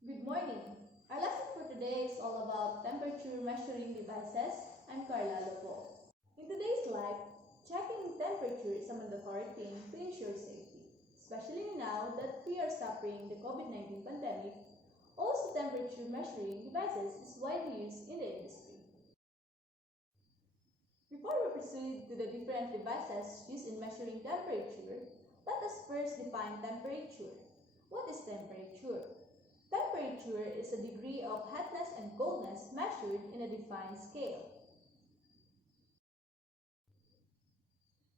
Good morning. Our lesson for today is all about temperature measuring devices. I'm Carla Lopo. In today's life, checking temperature is a mandatory thing to ensure safety, especially now that we are suffering the COVID-19 pandemic. Also, temperature measuring devices is widely used in the industry. Before we proceed to the different devices used in measuring temperature, let us first define temperature. What is temperature? Temperature is a degree of hotness and coldness measured in a defined scale.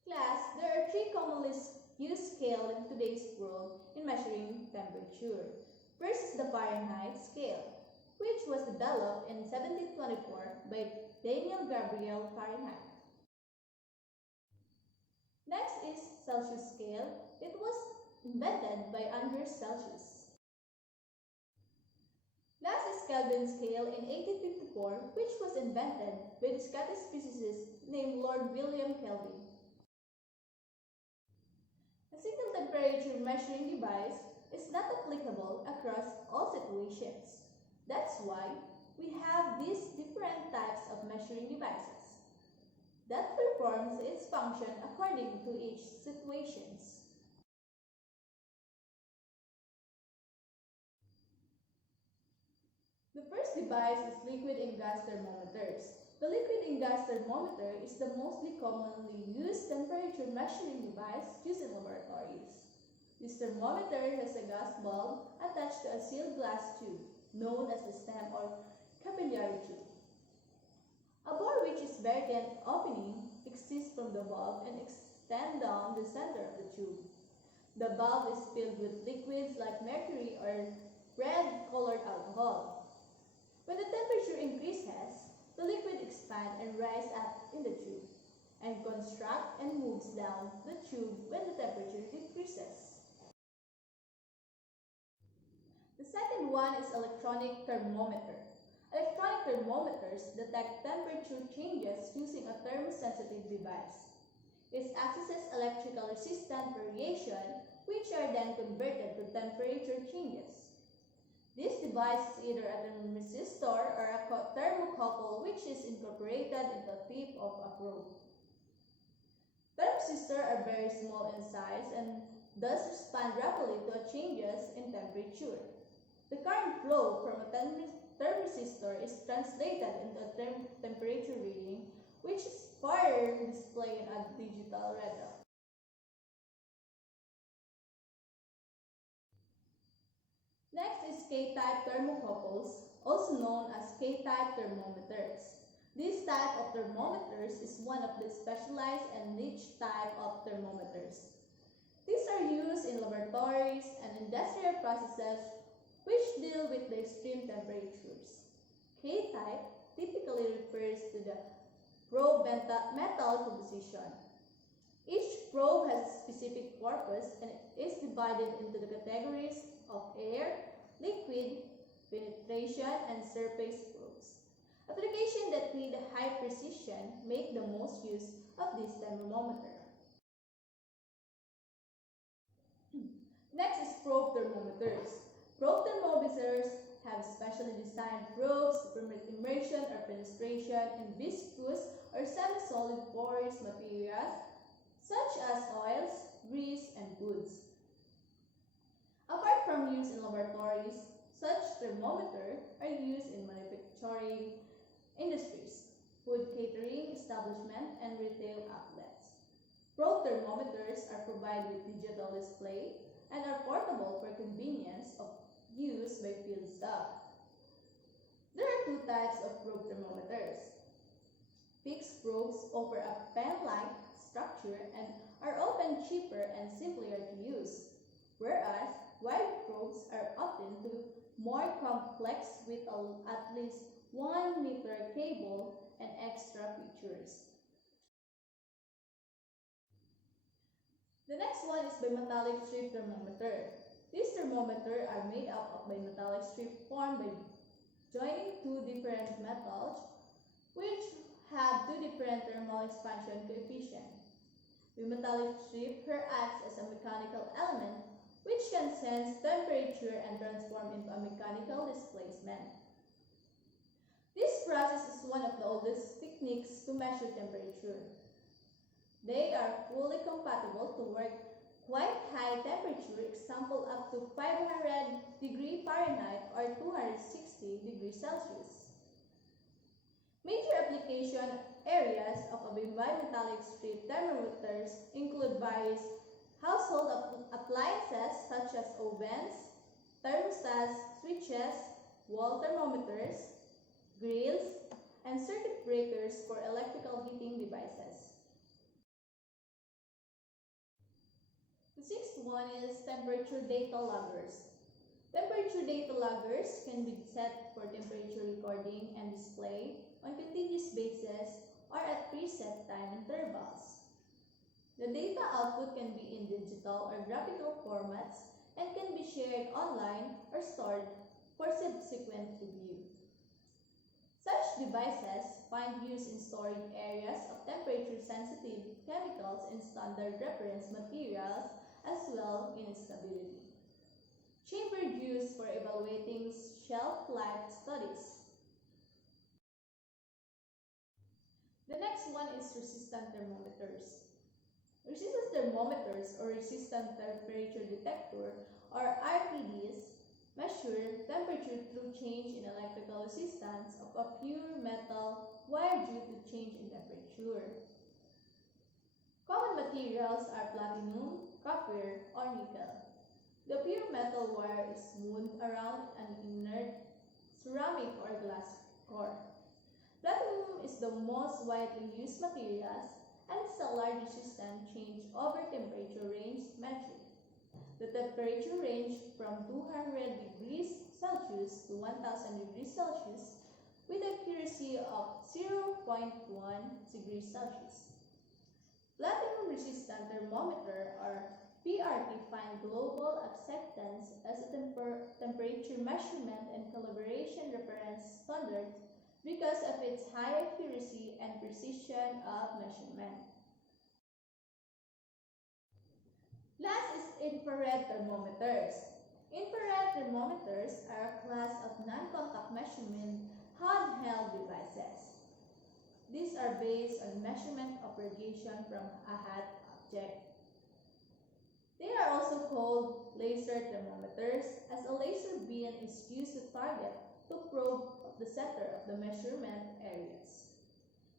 Class, there are three commonly used scales in today's world in measuring temperature. First is the Fahrenheit scale, which was developed in 1724 by Daniel Gabriel Fahrenheit. Next is Celsius scale. It was invented by Anders Celsius. Last is Kelvin scale in 1854, which was invented by the Scottish physicist named Lord William Kelvin. A single temperature measuring device is not applicable across all situations. That's why we have these different types of measuring devices that performs its function according to each situation. The first device is liquid and gas thermometers. The liquid and gas thermometer is the mostly commonly used temperature measuring device used in laboratories. This thermometer has a gas bulb attached to a sealed glass tube, known as the stem or capillary tube. A bore which is very thin opening exists from the bulb and extends down the center of the tube. The bulb is filled with liquids like mercury or red-colored alcohol. When the temperature increases, the liquid expands and rises up in the tube, and contracts and moves down the tube when the temperature decreases. The second one is electronic thermometer. Electronic thermometers detect temperature changes using a thermosensitive device. It accesses electrical resistant variation, which are then converted to temperature changes. This device is either a thermistor or a thermocouple which is incorporated into the tip of a probe. Thermistors are very small in size and thus respond rapidly to changes in temperature. The current flow from a thermistor is translated into a temperature reading, which is further displayed in a digital readout. Next is K-type thermocouples, also known as K-type thermometers. This type of thermometers is one of the specialized and niche type of thermometers. These are used in laboratories and industrial processes which deal with the extreme temperatures. K-type typically refers to the probe metal composition. Each probe has a specific purpose and is divided into the categories of air, liquid, penetration, and surface probes. Applications that need high precision make the most use of this thermometer. Next is probe thermometers. Probe thermometers have specially designed probes to permit immersion or penetration in viscous or semi-solid porous materials such as oils, grease, and foods. Apart from use in laboratories, such thermometers are used in manufacturing industries, food catering establishments, and retail outlets. Probe thermometers are provided with digital display and are portable for convenience of use by field staff. There are two types of probe thermometers. Fixed probes offer a pen-like structure and are often cheaper and simpler to use, whereas wide probes are often more complex with at least 1 meter cable and extra features. The next one is bimetallic strip thermometer. These thermometers are made up of bimetallic strip formed by joining two different metals which have two different thermal expansion coefficients. The metallic strip here acts as a mechanical element which can sense temperature and transform into a mechanical displacement. This process is one of the oldest techniques to measure temperature. They are fully compatible to work quite high temperature, example up to 500 degrees Fahrenheit or 260 degrees Celsius. Major application areas of bimetallic strip thermometers include various household appliances such as ovens, thermostats, switches, wall thermometers, grills, and circuit breakers for electrical heating devices. The sixth one is temperature data loggers. Temperature data loggers can be set for temperature recording and display on continuous basis or at preset time intervals. The data output can be in digital or graphical formats and can be shared online or stored for subsequent review. Such devices find use in storing areas of temperature-sensitive chemicals in standard reference materials as well in stability. Chambered use for evaluating shelf life studies. The next one is resistant thermometers. Resistant thermometers or resistant temperature detector or RTDs measure temperature through change in electrical resistance of a pure metal wire due to change in temperature. Common materials are platinum, copper, or nickel. The pure metal wire is wound around an inert ceramic or glass core. Platinum is the most widely used materials and is a large resistant change over temperature range metric. The temperature range from 200 degrees Celsius to 1000 degrees Celsius with accuracy of 0.1 degrees Celsius. Platinum resistant thermometer or PRT find global acceptance as a temperature measurement and calibration reference standard because of its high accuracy and precision of measurement. Last is infrared thermometers. Infrared thermometers are a class of non-contact measurement handheld devices. These are based on measurement of radiation from a hot object. They are also called laser thermometers as a laser beam is used to target to probe the center of the measurement areas.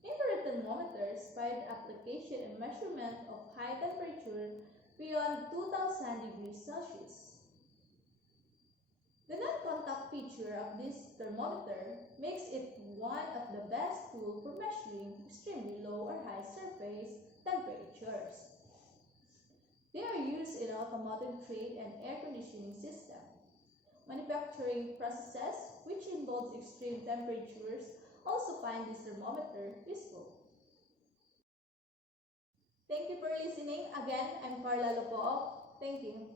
Infrared thermometers find application and measurement of high temperature beyond 2000 degrees Celsius. The non-contact feature of this thermometer makes it one of the best tools for measuring extremely low or high surface temperatures. They are used in automotive trade and air conditioning system. Manufacturing processes, which involves extreme temperatures, also find this thermometer useful. Thank you for listening. Again, I'm Carla Lopo. Thank you.